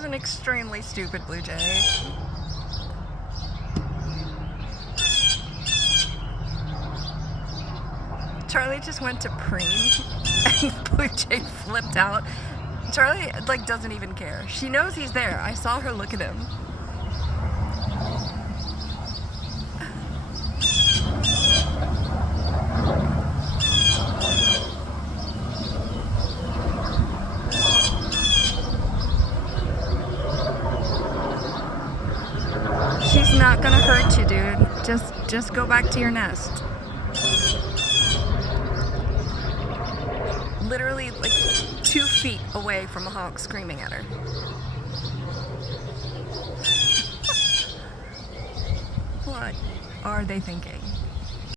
is an extremely stupid blue jay. Charlie just went to preen and the blue jay flipped out. Charlie, like, doesn't even care. She knows he's there. I saw her look at him. She's not gonna hurt you, dude. Just go back to your nest. Literally, like, 2 feet away from a hawk screaming at her. What are they thinking?